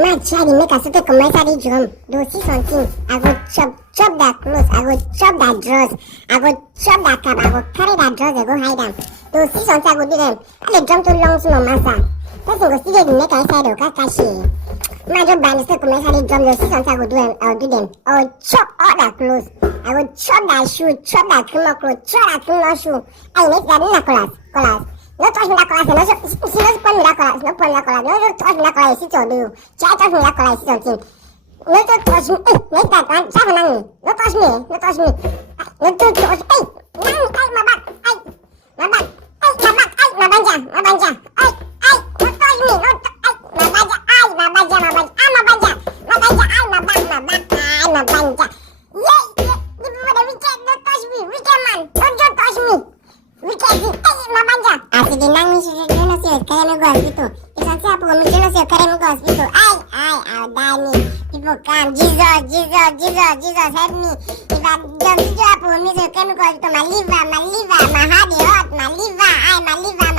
Man, try to make a certain commercial drum. Do see something. I go chop that clothes. I go chop that dress. I go chop that cap. I go carry that dress. I go hide them. Do see something. I go do them. I dey jump too long, so no master. Person go still get the make inside the kakashi. Man, just buy the commercial drum. Do see something. I go do them. I go do them. I go chop all that clothes. I go chop that shoe. Chop that criminal clothes. Chop that criminal shoe. I make that in the collars. No touch me that collar, no put me that collar, no put me that collar, no touch me that collar, sit on you. Try touch me that collar, sit on you. No touch me, make that one, try to me. No touch me, no touch me. No touch me, my back, my back, my banja, no touch me, no my banja. Yeah, the wicked, no touch me, wicked man, don't touch me. Así de nang yo no sé, queremos go hospital. If I say for me, yo no sé, queremos go hospital. I'll die me. People come, Jesus, help me. If I don't do for me, so queremos go hospital. My liver, my heart is hot, my liver,